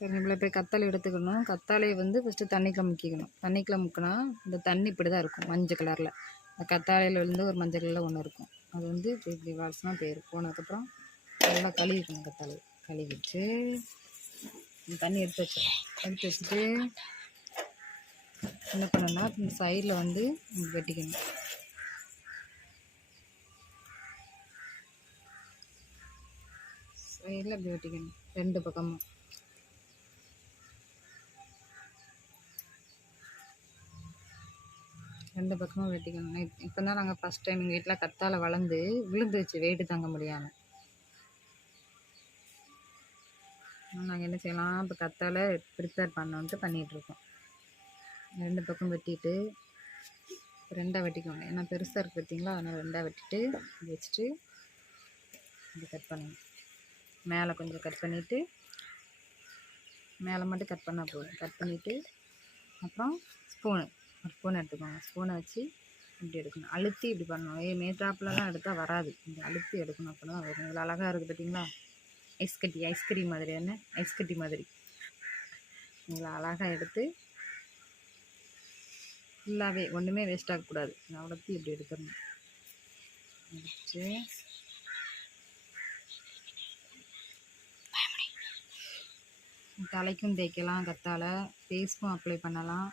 சரி இவ்வளோ போய் கத்தாழை எடுத்துக்கணும். கத்தாழையை வந்து ஃபஸ்ட்டு தண்ணிக்குள்ள முக்கிக்கணும். தண்ணிக்குள்ள முக்கினா இந்த தண்ணி இப்படி தான் இருக்கும் மஞ்சள் கலரில் இந்த கத்தாழையில் வந்து ஒரு மஞ்சள் கலரில் ஒன்று இருக்கும். அது வந்து இப்படி இப்படி வாசனாக போயிடும் போனதுக்கப்புறம் நல்லா கழுவிக்கணும் கத்தாழை. கழுவிட்டு இந்த தண்ணி எடுத்து வச்சிடணும் எடுத்து வச்சுட்டு என்ன பண்ணணும்னா இந்த சைடில் வந்து வெட்டிக்கணும். சைடில் இப்படி வெட்டிக்கணும். ரெண்டு பக்கமும். ரெண்டு பக்கமும் வெட்டிக்கணும். இப்போ தான் நாங்கள் ஃபஸ்ட் டைம் எங்கள் வீட்டில் கத்தால் வளர்ந்து விழுந்துருச்சு வெயிட்டு தாங்க முடியாமல் நாங்கள் என்ன செய்யலாம் இப்போ கத்தால் ப்ரிப்பேர் பண்ணோன்ட்டு பண்ணிகிட்ருக்கோம் ரெண்டு பக்கம் வெட்டிட்டு ரெண்டாக வெட்டிக்கோங்க. ஏன்னா பெருசாக இருக்குது பார்த்தீங்களா அதனால் ரெண்டாக வெட்டிட்டு வச்சுட்டு இது கட் பண்ணணும். மேலே கொஞ்சம் கட் பண்ணிவிட்டு மேலே மட்டும் கட் பண்ணால் போதும். கட் பண்ணிவிட்டு அப்புறம் ஸ்பூனு ஒரு ஸ்பூன் எடுத்துக்கோங்க. ஸ்பூனை வச்சு இப்படி எடுக்கணும். அழுத்தி இப்படி பண்ணணும். ஏ மேற்றாப்புலலாம் எடுத்தால் வராது. இந்த அழுத்தி எடுக்கணும் அப்போ தான் வரும். இவ்வளோ அழகாக இருக்குது பார்த்தீங்களா ஐஸ் கட்டி ஐஸ்கிரீம் மாதிரி. என்ன? ஐஸ் கட்டி மாதிரி. இவ்வளோ அழகாக எடுத்து ஃபுல்லாகவே ஒன்றுமே வேஸ்ட் ஆகக்கூடாது அவ்வளோத்தையும் இப்படி எடுத்துடணும். எடுத்து தலைக்கும் தேய்க்கலாம் கத்தால. ஃபேஸ்க்கும் அப்ளை பண்ணலாம்.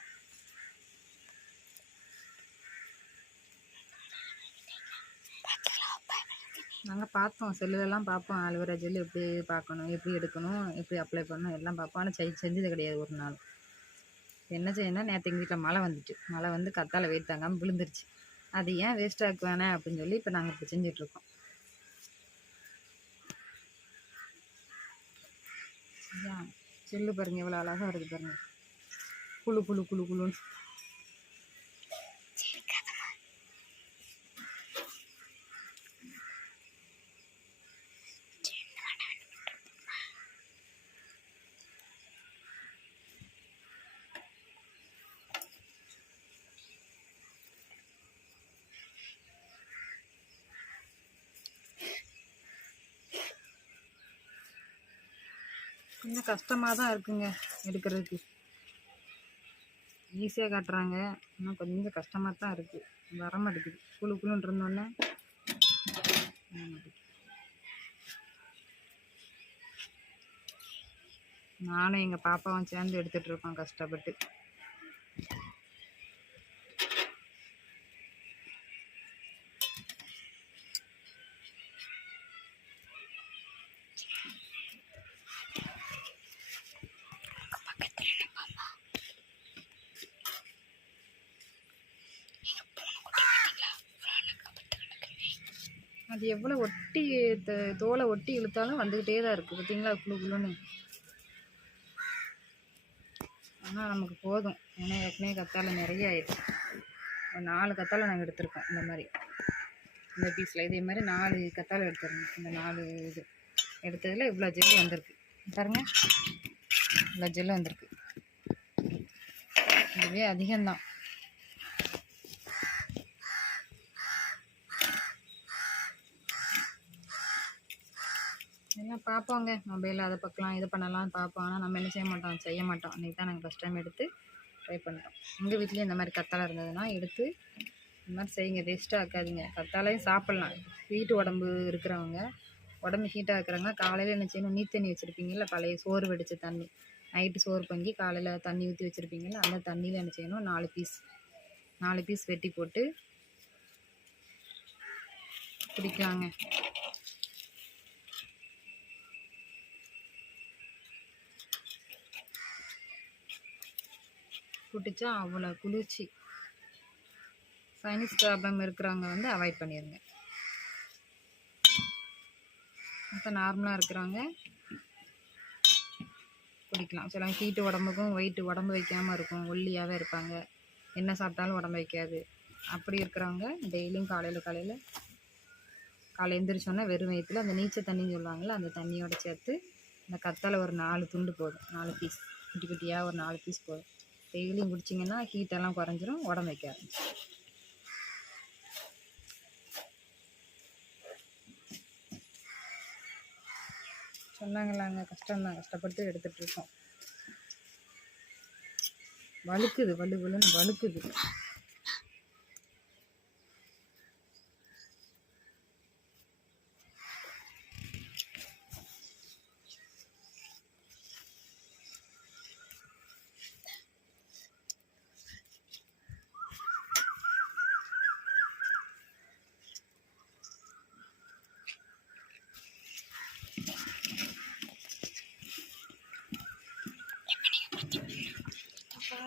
நாங்கள் பார்த்தோம் செல்லுலலாம் பார்ப்போம் ஆலோவேரா ஜெல் எப்படி பார்க்கணும் எப்படி எடுக்கணும் எப்படி அப்ளை பண்ணணும் எல்லாம் பார்ப்போம் ஆனால் செய் செஞ்சது கிடையாது ஒரு நாள். என்ன செய்யணும் நேற்று எங்கள் வீட்டில் மழை வந்துட்டு. மழை வந்து கத்தாழை வெயிட் தாங்காமல் விழுந்துருச்சு. அது ஏன் வேஸ்ட் ஆக்குவானே அப்படின்னு சொல்லி இப்போ நாங்கள் இப்போ செஞ்சிட்ருக்கோம். செல்லு பாருங்க எவ்வளோ அழகாக இருக்குது பாருங்க. குழு குழு குளு குளுன்னு கொஞ்சம் கஷ்டமாக தான் இருக்குங்க எடுக்கிறதுக்கு. ஈஸியாக காட்டுறாங்க. இன்னும் கொஞ்சம் கஷ்டமாக தான் இருக்குது வர மாட்டேங்குது. குழு குழுன்னு இருந்தோடனே நானும் எங்கள் பாப்பாவும் சேர்ந்து எடுத்துகிட்ருக்கோம் கஷ்டப்பட்டு. அது எவ்வளோ ஒட்டி த- தோலை ஒட்டி இழுத்தாலும் வந்துக்கிட்டே தான் இருக்குது பார்த்தீங்களா? குழு குழுன்னு ஆனால் நமக்கு போதும். ஏன்னா ஏற்கனவே கத்தாழை நிறைய ஆயிடுச்சு. ஒரு நாலு கத்தாழை நாங்கள் எடுத்திருக்கோம் இந்த மாதிரி. இந்த பீஸில் இதே மாதிரி நாலு கத்தாழை எடுத்துருந்தோம் இந்த நாலு இது. எடுத்ததில் இவ்வளோ ஜெல்லு வந்திருக்கு. பாருங்க. இவ்வளோ ஜெல்லு வந்திருக்கு. இதுவே அதிகம்தான் எல்லாம் பார்ப்போங்க. மொபைலில் அதை பார்க்கலாம் இது பண்ணலாம் பார்ப்போம். ஆனால் நம்ம என்ன செய்ய மாட்டோம்? செய்ய மாட்டோம். அன்றைக்கி தான் நாங்கள் ஃபஸ்ட் டைம் எடுத்து ட்ரை பண்ணுறோம் எங்கள் வீட்லேயும் இந்த மாதிரி கத்தாழை இருந்ததுன்னா எடுத்து இந்த மாதிரி செய்யுங்க. வேஸ்ட்டாக ஆக்காதீங்க. கத்தாழையும் சாப்பிட்லாம். ஹீட்டு உடம்பு இருக்கிறவங்க உடம்பு ஹீட்டாக இருக்கிறவங்க காலையில் என்ன செய்யணும்? நீ தண்ணி வச்சுருப்பீங்கல்ல பழைய சோறு வெடிச்ச தண்ணி. நைட்டு சோறு பொங்கி காலையில் தண்ணி ஊற்றி வச்சுருப்பீங்கல்ல அந்த தண்ணியில் என்ன செய்யணும்? நாலு பீஸ் நாலு பீஸ் வெட்டி போட்டு குடிக்கலாங்க. குட்டிச்சா அவ்வளோ குளிர்ச்சி. சைனஸ் ப்ராப்ளம் இருக்கிறவங்க வந்து அவாய்ட் பண்ணிடுங்க மற்ற நார்மலாக இருக்கிறவங்க குடிக்கலாம். சில ஹீட்டு உடம்புக்கும் வெயிட்டு உடம்பு வைக்காமல் இருக்கும். ஒல்லியாகவே இருப்பாங்க. என்ன சாப்பிட்டாலும் உடம்பு வைக்காது. அப்படி இருக்கிறவங்க டெய்லியும் காலையில் காலையில் காலை எந்திரிச்சோன்னா வெறும் வயிற்றுல அந்த நீச்சல் தண்ணின்னு சொல்லுவாங்கள்ல அந்த தண்ணியோட சேர்த்து இந்த கத்தால் ஒரு நாலு துண்டு போதும். நாலு பீஸ் குட்டி குட்டியாக ஒரு நாலு பீஸ் போதும். டெய்லியும் குடிச்சிங்கன்னா ஹீட்டெல்லாம் குறைஞ்சிரும் உடம்பு வைக்க ஆரம்பிச்சிடும் சொன்னாங்களாங்க கஷ்டம்தான். கஷ்டப்பட்டு எடுத்துகிட்ருக்கோம் வழுக்குது வலு வலுன்னு வழுக்குது.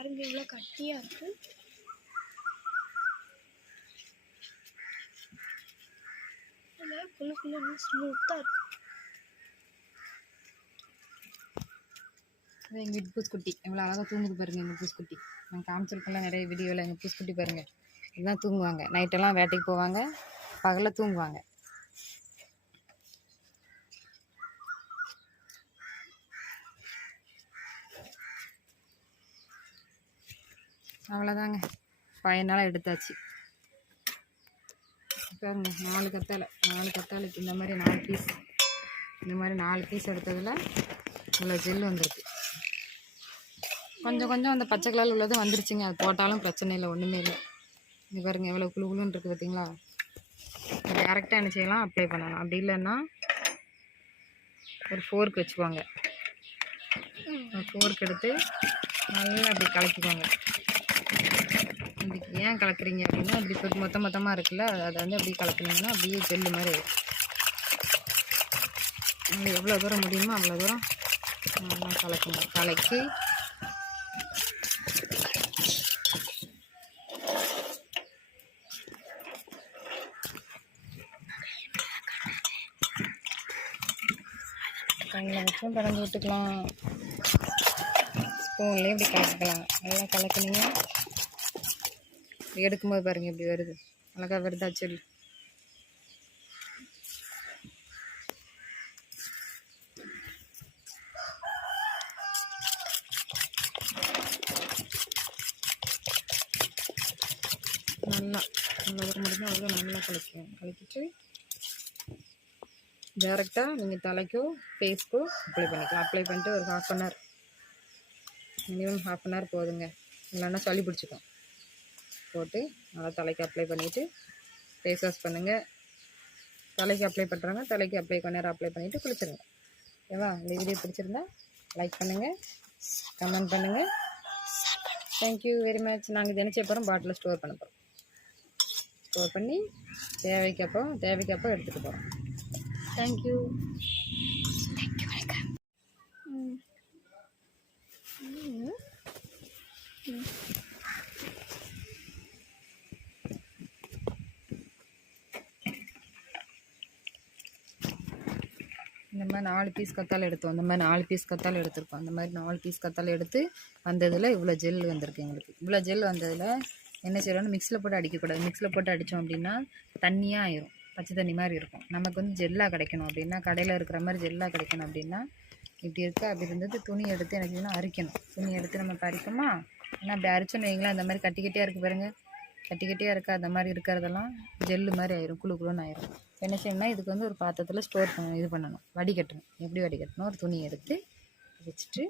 பாருங்க இவ்வளோ கட்டியாக இருக்கு. ஆனா குழு குள்ள ஸ்மூத்தா இருக்கு. எங்கள் வீட்டு பூஸ்குட்டி எவ்வளோ அழகாக தூங்குது பாருங்கள் எங்கள் பூஸ்குட்டி நான் காமிச்சிருக்கேன்ல நிறைய வீடியோவில் எங்கள் பூஸ்குட்டி பாருங்கள் இதுதான் தூங்குவாங்க. நைட்டெல்லாம் வேட்டைக்கு போவாங்க. பகலில் தூங்குவாங்க. அவ்வளோதாங்க. பையனால் எடுத்தாச்சு. பாருங்க நாலு கத்தாழை நாலு கத்தாழைக்கு இந்த மாதிரி நாலு பீஸ் இந்த மாதிரி நாலு பீஸ் எடுத்ததில் இவ்வளோ ஜெல் வந்திருக்கு. கொஞ்சம் கொஞ்சம் அந்த பச்சை கலரில் உள்ளது வந்துருச்சுங்க. அது போட்டாலும் பிரச்சனை இல்லை ஒன்றுமே இல்லை. இது பாருங்க எவ்வளோ குழு குழுன்னு இருக்குது பார்த்தீங்களா? டேரெக்டாக என்ன செய்யலாம்? அப்ளை பண்ணலாம். அப்படி இல்லைன்னா ஒரு ஃபோர்க் வச்சுக்கோங்க. ஃபோர்க் எடுத்து நல்லா அப்படி கலக்கிக்கோங்க. இப்படி ஏன் கலக்குறீங்க அப்படின்னா இப்படி போட்டு மொத்த மொத்தமாக இருக்குல்ல அதை வந்து அப்படி கலக்குனீங்கன்னா அப்படியே ஜெல்லு மாதிரி நீங்கள் எவ்வளோ தூரம் முடியுமோ அவ்வளோ தூரம் நல்லா கலக்கணும். கலக்கி கையில் வச்சும் பிறந்து விட்டுக்கலாம். ஸ்பூன்லேயும் இப்படி கலக்கலாம். நல்லா கலக்குனீங்க. எடுக்கும்போது பாருங்க இப்படி வருது. அழகாக வருதா செல் நல்லா நல்லா வர அவ்வளோ நல்லா கலக்கும் கலக்கிட்டு டேரெக்டாக நீங்கள் தலைக்கோ ஃபேஸ்க்கோ அப்ளை பண்ணிக்கலாம். அப்ளை பண்ணிட்டு ஒரு half an hour minimum half an hour போதுங்க. இல்லைன்னா சளி பிடிச்சிக்கும். போட்டு நல்லா தலைக்கு அப்ளை பண்ணிவிட்டு ஃபேஸ் வாஷ் பண்ணுங்கள் தலைக்கு அப்ளை பண்ணுறாங்க தலைக்கு அப்ளை கொஞ்ச நேரம் அப்ளை பண்ணிவிட்டு குளிச்சிருங்க. ஓகேவா? இந்த வீடியோ பிடிச்சிருந்தா லைக் பண்ணுங்கள் கமெண்ட் பண்ணுங்கள் தேங்க்யூ வெரி மச் நாங்கள் தினச்சி அப்புறம் பாட்டிலில் ஸ்டோர் பண்ண போகிறோம் ஸ்டோர் பண்ணி தேவைக்கப்போ தேவைக்கப்போ எடுத்துகிட்டு போகிறோம் தேங்க்யூ இந்த மாதிரி நாலு பீஸ் கத்தால் எடுத்தோம். இந்த மாதிரி நாலு பீஸ் கத்தால் எடுத்திருக்கோம். அந்த மாதிரி நாலு பீஸ் கத்தால் எடுத்து வந்ததில் இவ்வளோ ஜெல் வந்திருக்கு எங்களுக்கு. இவ்வளோ ஜெல் வந்ததில் என்ன செய்யறோம்னு மிக்ஸில் போட்டு அடிக்கக்கூடாது. மிக்ஸில் போட்டு அடித்தோம் அப்படின்னா தண்ணியாக ஆயிரும். பச்சை தண்ணி மாதிரி இருக்கும். நமக்கு வந்து ஜெல்லாக கிடைக்கணும் அப்படின்னா கடையில் இருக்கிற மாதிரி ஜெல்லாக கிடைக்கணும் அப்படின்னா இப்படி இருக்கு. அப்படி இருந்தது துணி எடுத்து எனக்கு செய்யணும் அரிக்கணும். துணி எடுத்து நம்ம பறிக்கோமா ஏன்னா அப்படி அரிச்சோன்னு வைங்களேன் அந்த மாதிரி கட்டிக்கிட்டே இருக்குது பாருங்கள் கட்டி இருக்கா அந்த மாதிரி இருக்கிறதெல்லாம் ஜெல்லு மாதிரி ஆயிரும். குழு குழுன்னு ஆயிரும். என்ன செய்யணும்னா இதுக்கு வந்து ஒரு பாத்திரத்தில் ஸ்டோர் பண்ணணும் இது பண்ணணும். வடிகட்டணும். எப்படி வடிகட்டணும்? ஒரு துணி எடுத்து வச்சுட்டு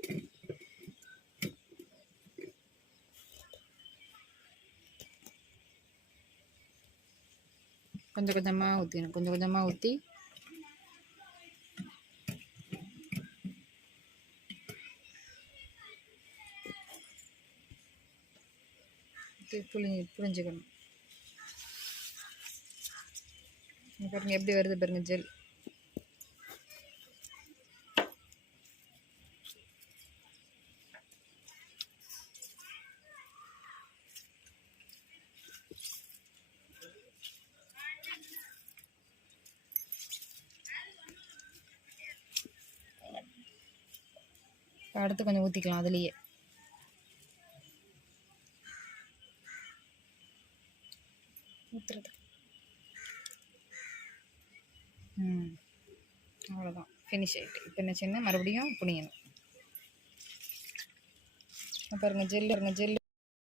கொஞ்சம் கொஞ்சமாக ஊற்றிடணும் கொஞ்சம் கொஞ்சமாக ஊற்றி புளி புரிஞ்சுக்கணும் பாருங்க எப்படி வருது பாருங்க ஜெல் அடுத்து கொஞ்சம் ஊற்றிக்கலாம் அதுலேயே. ஊற்றுறது அவ்வளோதான் ஃபினிஷ் ஆகிட்டு இப்போ என்ன செய்யணும் மறுபடியும் புனியணும். பாருங்கள் ஜெல்லு பாருங்க ஜெல்லு.